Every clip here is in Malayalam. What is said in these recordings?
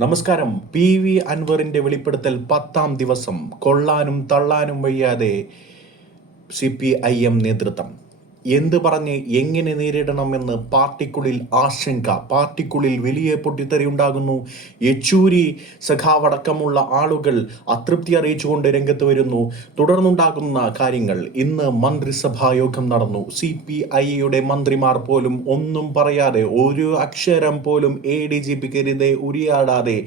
നമസ്കാരം. പി വി അൻവറിന്റെ വെളിപ്പെടുത്തൽ പത്താം ദിവസം. കൊള്ളാനും തള്ളാനും വയ്യാതെ സി പി ഐ എം നേതൃത്വം. എന്ത് പറഞ്ഞ് എങ്ങനെ നേരിടണമെന്ന് പാർട്ടിക്കുള്ളിൽ ആശങ്ക പാർട്ടിക്കുള്ളിൽ വലിയ പൊട്ടിത്തെറി ഉണ്ടാകുന്നു. യെച്ചൂരി സഖാവടക്കമുള്ള ആളുകൾ അതൃപ്തി അറിയിച്ചുകൊണ്ട് രംഗത്ത് വരുന്നു. തുടർന്നുണ്ടാകുന്ന കാര്യങ്ങൾ ഇന്ന് മന്ത്രിസഭാ യോഗം നടന്നു. സി പി ഐയുടെ മന്ത്രിമാർ പോലും ഒന്നും പറയാതെ ഒരു അക്ഷരം പോലും എ ഡി ജി പിക്കെതിരെ ഉരിയാടാതെ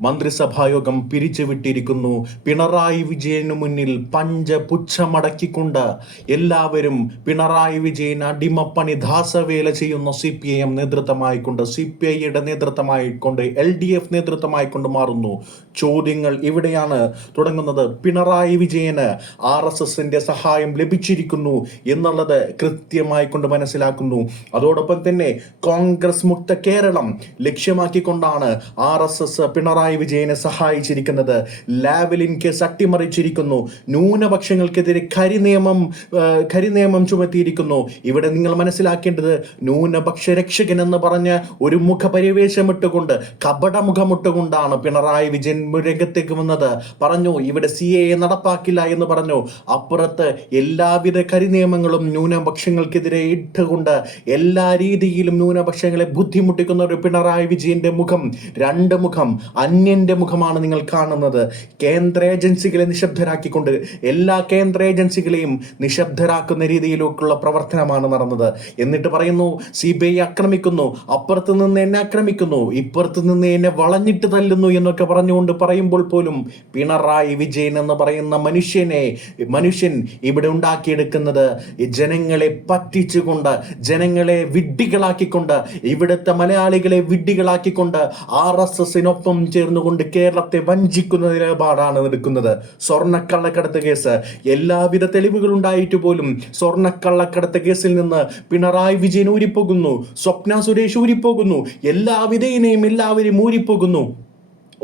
മന്ത്രിസഭായോഗം പിരിച്ചുവിട്ടിരിക്കുന്നു. പിണറായി വിജയനു മുന്നിൽ പഞ്ചപുച്ഛമടക്കിക്കൊണ്ട് എല്ലാവരും പിണറായി വിജയൻ അടിമപ്പണി ദാസവേല ചെയ്യുന്ന സി പി ഐ എം നേതൃത്വമായിക്കൊണ്ട് സി പി ഐയുടെ നേതൃത്വമായിക്കൊണ്ട് എൽ ഡി എഫ് നേതൃത്വമായിക്കൊണ്ട് മാറുന്നു. ചോദ്യങ്ങൾ ഇവിടെയാണ് തുടങ്ങുന്നത്. പിണറായി വിജയന് ആർ എസ് എസിന്റെ സഹായം ലഭിച്ചിരിക്കുന്നു എന്നുള്ളത് കൃത്യമായി കൊണ്ട് മനസ്സിലാക്കുന്നു. അതോടൊപ്പം തന്നെ കോൺഗ്രസ് മുക്ത കേരളം ലക്ഷ്യമാക്കിക്കൊണ്ടാണ് ആർ എസ് എസ് പിണറായി വിജയനെ സഹായിച്ചിരിക്കുന്നത്. ലാവലിൻ കേസ് അട്ടിമറിച്ചിരിക്കുന്നു ന്യൂനപക്ഷങ്ങൾക്കെതിരെ കരിനിയമം കരി കരിനിയമം ചുമത്തിയിരിക്കുന്നു. ഇവിടെ നിങ്ങൾ മനസ്സിലാക്കേണ്ടത് ന്യൂനപക്ഷ രക്ഷകൻ എന്ന് പറഞ്ഞ് ഒരു മുഖപരിവേശമിട്ടുകൊണ്ട് കപടമുഖമിട്ടുകൊണ്ടാണ് പിണറായി വിജയൻ രംഗത്തേക്ക് വന്നത്. പറഞ്ഞു ഇവിടെ സി എ നടപ്പാക്കില്ല എന്ന് പറഞ്ഞു. അപ്പുറത്ത് എല്ലാവിധ കരിനിയമങ്ങളും ന്യൂനപക്ഷങ്ങൾക്കെതിരെ ഇട്ടുകൊണ്ട് എല്ലാ രീതിയിലും ന്യൂനപക്ഷങ്ങളെ ബുദ്ധിമുട്ടിക്കുന്ന ഒരു പിണറായി വിജയന്റെ മുഖം രണ്ട് മുഖം അന്യന്റെ മുഖമാണ് നിങ്ങൾ കാണുന്നത്. കേന്ദ്ര ഏജൻസികളെ നിശബ്ദരാക്കിക്കൊണ്ട് എല്ലാ കേന്ദ്ര ഏജൻസികളെയും നിശബ്ദരാക്കുന്ന രീതിയിലേക്കുള്ള പ്രവർത്തനമാണ് നടന്നത്. എന്നിട്ട് പറയുന്നു സി ബി ഐ ആക്രമിക്കുന്നു അപ്പുറത്ത് നിന്ന് എന്നെ ആക്രമിക്കുന്നു ഇപ്പുറത്ത് നിന്ന് എന്നെ വളഞ്ഞിട്ട് തല്ലുന്നു എന്നൊക്കെ പറഞ്ഞുകൊണ്ട് പറയുമ്പോൾ പോലും പിണറായി വിജയൻ എന്ന് പറയുന്ന മനുഷ്യനെ മനുഷ്യൻ ഇവിടെ ഉണ്ടാക്കിയെടുക്കുന്നത് ജനങ്ങളെ പറ്റിച്ചുകൊണ്ട് ജനങ്ങളെ വിഡ്ഢികളാക്കിക്കൊണ്ട് ഇവിടുത്തെ മലയാളികളെ വിഡ്ഢികളാക്കിക്കൊണ്ട് ആർ എസ് എസിനൊപ്പം ചേർന്നുകൊണ്ട് കേരളത്തെ വഞ്ചിക്കുന്ന നിലപാടാണ് എടുക്കുന്നത്. സ്വർണക്കള്ളക്കടത്ത് കേസ്. എല്ലാവിധ തെളിവുകളുണ്ടായിട്ട് പോലും സ്വർണക്കള്ളക്കടത്ത് കേസിൽ നിന്ന് പിണറായി വിജയൻ ഊരിപ്പോകുന്നു. സ്വപ്ന സുരേഷ് ഊരിപ്പോകുന്നു. എല്ലാവിധേനയും എല്ലാവരും ഊരിപ്പോകുന്നു.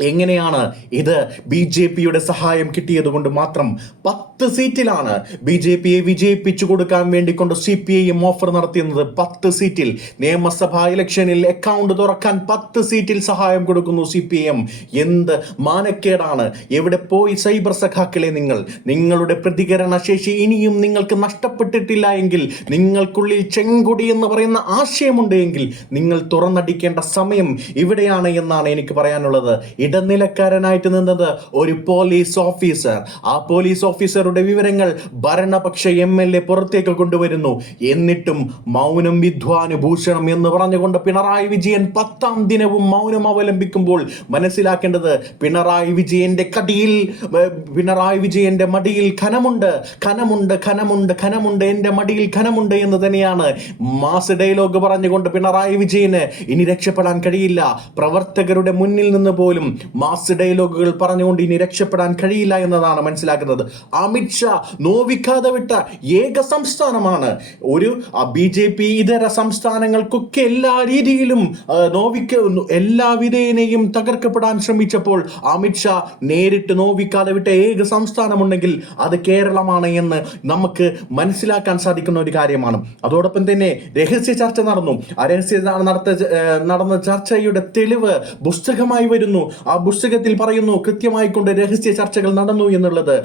എങ്ങനെയാണ് ഇത്? ബി ജെ പിയുടെ സഹായം കിട്ടിയതുകൊണ്ട് മാത്രം പത്ത് സീറ്റിലാണ് ബി ജെ പിയെ വിജയിപ്പിച്ചു കൊടുക്കാൻ വേണ്ടി കൊണ്ട് C P I M offer നടത്തിയത് പത്ത് സീറ്റിൽ. നിയമസഭാ ഇലക്ഷനിൽ അക്കൗണ്ട് തുറക്കാൻ പത്ത് സീറ്റിൽ സഹായം കൊടുക്കുന്നു സി പി എം. എന്ത് മാനക്കേടാണ്? എവിടെ പോയി സൈബർ സഖാക്കളെ നിങ്ങൾ? നിങ്ങളുടെ പ്രതികരണ ശേഷി ഇനിയും നിങ്ങൾക്ക് നഷ്ടപ്പെട്ടിട്ടില്ല എങ്കിൽ നിങ്ങൾക്കുള്ളിൽ ചെങ്കൊടി എന്ന് പറയുന്ന ആശയമുണ്ട് എങ്കിൽ നിങ്ങൾ തുറന്നടിക്കേണ്ട സമയം ഇവിടെയാണ് എന്നാണ് എനിക്ക് പറയാനുള്ളത്. ഇടനിലക്കാരനായിട്ട് നിന്നത് ഒരു പോലീസ് ഓഫീസർ. ആ പോലീസ് ഓഫീസറുടെ വിവരങ്ങൾ ഭരണപക്ഷ എം എൽ എ പുറത്തേക്ക് കൊണ്ടുവരുന്നു. എന്നിട്ടും മൗനം വിദ്വാനുഭൂഷണം എന്ന് പറഞ്ഞുകൊണ്ട് പിണറായി വിജയൻ പത്താം ദിനവും മൗനം അവലംബിക്കുമ്പോൾ മനസ്സിലാക്കേണ്ടത് പിണറായി വിജയന്റെ കടിയിൽ പിണറായി വിജയന്റെ മടിയിൽ ഖനമുണ്ട് ഖനമുണ്ട് ഖനമുണ്ട് ഖനമുണ്ട് എന്റെ മടിയിൽ ഖനമുണ്ട് എന്ന് തന്നെയാണ് മാസ് ഡയലോഗ് പറഞ്ഞുകൊണ്ട് പിണറായി വിജയന് ഇനി രക്ഷപ്പെടാൻ കഴിയില്ല. പ്രവർത്തകരുടെ മുന്നിൽ നിന്ന് പോലും മാസ് ഡയലോഗുകൾ പറഞ്ഞുകൊണ്ട് ഇനി രക്ഷപ്പെടാൻ കഴിയില്ല എന്നതാണ് മനസ്സിലാക്കുന്നത്. അമിത്ഷാ നോവിക്കാതെ വിട്ട ഏക സംസ്ഥാനമാണ്. ഒരു ബി ജെ പി ഇതര സംസ്ഥാനങ്ങൾക്കൊക്കെ എല്ലാ രീതിയിലും നോവിക്ക എല്ലാ വിധേയനെയും തകർക്കപ്പെടാൻ ശ്രമിച്ചപ്പോൾ അമിത്ഷാ നേരിട്ട് നോവിക്കാതെ വിട്ട ഏക സംസ്ഥാനമുണ്ടെങ്കിൽ അത് കേരളമാണ് എന്ന് നമുക്ക് മനസ്സിലാക്കാൻ സാധിക്കുന്ന ഒരു കാര്യമാണ്. അതോടൊപ്പം തന്നെ രഹസ്യ ചർച്ച നടന്നു. ആ രഹസ്യ നടത്ത നടന്ന ചർച്ചയുടെ തെളിവ് പുസ്തകമായി വരുന്നു. ആ പുസ്തകത്തിൽ പറയുന്നു കൃത്യമായി കൊണ്ട് രഹസ്യ ചർച്ചകൾ നടന്നു എന്നുള്ളത്.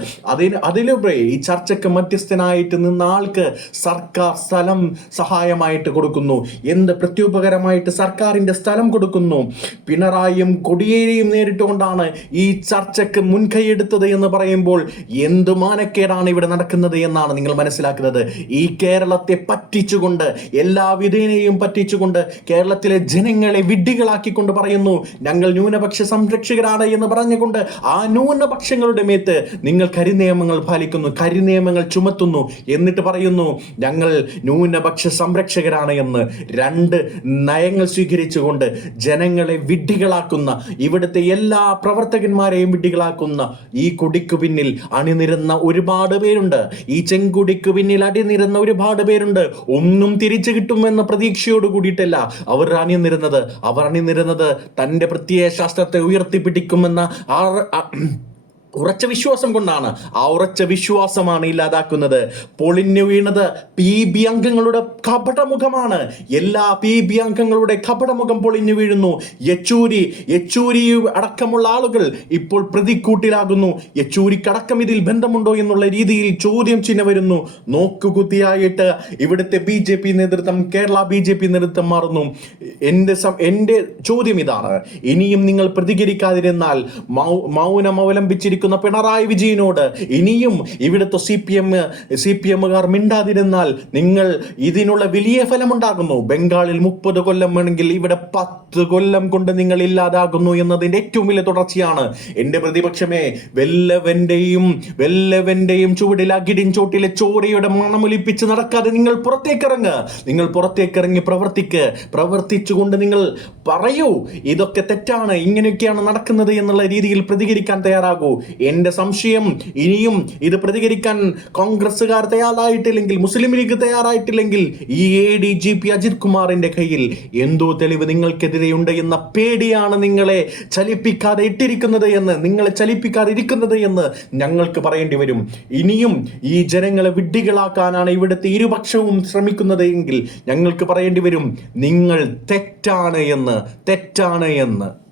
അതിന് അതിലുപരി ഈ ചർച്ചയ്ക്ക് മധ്യസ്ഥനായിട്ട് നിന്ന ആൾക്ക് സർക്കാർ സ്ഥലം സഹായമായിട്ട് കൊടുക്കുന്നു. എന്ത് പ്രത്യുപകരമായിട്ട് സർക്കാരിന്റെ സ്ഥലം കൊടുക്കുന്നു? പിണറായിയും കൊടിയേരിയും നേരിട്ടുകൊണ്ടാണ് ഈ ചർച്ചയ്ക്ക് മുൻകൈയെടുത്തത് എന്ന് പറയുമ്പോൾ എന്ത് മാനക്കേടാണ് ഇവിടെ നടക്കുന്നത് എന്നാണ് നിങ്ങൾ മനസ്സിലാക്കുന്നത്. ഈ കേരളത്തെ പറ്റിച്ചുകൊണ്ട് എല്ലാ വിധേനയും പറ്റിച്ചുകൊണ്ട് കേരളത്തിലെ ജനങ്ങളെ വിഡ്ഢികളാക്കിക്കൊണ്ട് പറയുന്നു ഞങ്ങൾ ന്യൂനപക്ഷ സംരക്ഷകരാണ് എന്ന് പറഞ്ഞുകൊണ്ട് ആ ന്യൂനപക്ഷങ്ങളുടെ മേത്ത് നിങ്ങൾ കരിനിയമങ്ങൾ പാലിക്കുന്നു കരിനിയമങ്ങൾ ചുമത്തുന്നു എന്നിട്ട് പറയുന്നു ഞങ്ങൾ ന്യൂനപക്ഷ സംരക്ഷകരാണ് എന്ന് രണ്ട് നയങ്ങൾ സ്വീകരിച്ചുകൊണ്ട് ജനങ്ങളെ വിഡ്ഢികളാക്കുന്ന ഇവിടുത്തെ എല്ലാ പ്രവർത്തകന്മാരെയും വിഡ്ഢികളാക്കുന്ന ഈ കുടിക്കു പിന്നിൽ അണിനിരുന്ന ഒരുപാട് പേരുണ്ട്. ഈ ചെങ്കുടിക്കു പിന്നിൽ അണിനിരുന്ന ഒരുപാട് പേരുണ്ട്. ഒന്നും തിരിച്ചു കിട്ടുമെന്ന പ്രതീക്ഷയോട് കൂടിയിട്ടല്ല അവർ അണിനിരുന്നത്. അവർ അണിനിരുന്നത് തന്റെ പ്രത്യയ ശാസ്ത്രത്തെ ഉയർത്തിപ്പിടിക്കുമെന്ന ഉറച്ച വിശ്വാസം കൊണ്ടാണ് ആ ഉറച്ച വിശ്വാസമാണ് ഇല്ലാതാക്കുന്നത്. പൊളിഞ്ഞു വീണത് പി ബി അംഗങ്ങളുടെ കപടമുഖമാണ്. എല്ലാ പി ബി അംഗങ്ങളുടെ കപടമുഖം പൊളിഞ്ഞു വീഴുന്നു. യെച്ചൂരി യെച്ചൂരി അടക്കമുള്ള ആളുകൾ ഇപ്പോൾ പ്രതിക്കൂട്ടിലാകുന്നു. യെച്ചൂരിക്കടക്കം ഇതിൽ ബന്ധമുണ്ടോ എന്നുള്ള രീതിയിൽ ചോദ്യം ചിഹ്നം വരുന്നു. നോക്കുകുത്തിയായിട്ട് ഇവിടുത്തെ ബി ജെ പി നേതൃത്വം കേരള ബി ജെ പി നേതൃത്വം മാറുന്നു. എന്റെ എന്റെ ചോദ്യം ഇതാണ്. ഇനിയും നിങ്ങൾ പ്രതികരിക്കാതിരുന്നാൽ മൗനം അവലംബിച്ചിരിക്കുന്ന. പിണറായി വിജയനോട് ഇനിയും ഇവിടുത്തെ C P M C P എമ്മുകാർ മിണ്ടാതിരുന്നാൽ നിങ്ങൾ ഇതിനുള്ള വലിയ ഫലമുണ്ടാകുന്നു. ബംഗാളിൽ മുപ്പത് കൊല്ലം വേണമെങ്കിൽ ഇവിടെ പത്ത് കൊല്ലം കൊണ്ട് നിങ്ങൾ ഇല്ലാതാകുന്നു എന്നതിന്റെ ഏറ്റവും വലിയ തുടർച്ചയാണ്. എന്റെ പ്രതിപക്ഷമേ വെല്ലവന്റെയും വെല്ലവന്റെയും ചുവടിൽ അകിടിൻ ചോട്ടിലെ ചോരയുടെ മണമൊലിപ്പിച്ച് നടക്കാതെ നിങ്ങൾ പുറത്തേക്കിറങ്ങ്. നിങ്ങൾ പുറത്തേക്കിറങ്ങി പ്രവർത്തിക്ക്. പ്രവർത്തിച്ചുകൊണ്ട് നിങ്ങൾ പറയൂ ഇതൊക്കെ തെറ്റാണ് ഇങ്ങനെയൊക്കെയാണ് നടക്കുന്നത് എന്നുള്ള രീതിയിൽ പ്രതികരിക്കാൻ തയ്യാറാകൂ. എന്റെ സംശയം ഇനിയും ഇത് പ്രതികരിക്കാൻ കോൺഗ്രസ്സുകാർ തയ്യാറായിട്ടില്ലെങ്കിൽ മുസ്ലിം ലീഗ് തയ്യാറായിട്ടില്ലെങ്കിൽ ഈ A D G P Ajith കുമാറിന്റെ കയ്യിൽ എന്തോ തെളിവ് നിങ്ങൾക്കെതിരെയുണ്ട് എന്ന പേടിയാണ് നിങ്ങളെ ചലിപ്പിക്കാതെ ഇട്ടിരിക്കുന്നത് എന്ന് നിങ്ങളെ ചലിപ്പിക്കാതെ ഇരിക്കുന്നത് എന്ന് ഞങ്ങൾക്ക് പറയേണ്ടി വരും. ഇനിയും ഈ ജനങ്ങളെ വിഡ്ഢികളാക്കാനാണ് ഇവിടുത്തെ ഇരുപക്ഷവും ശ്രമിക്കുന്നത് എങ്കിൽ ഞങ്ങൾക്ക് പറയേണ്ടി വരും നിങ്ങൾ തെറ്റാണ് എന്ന് തെറ്റാണ് എന്ന്.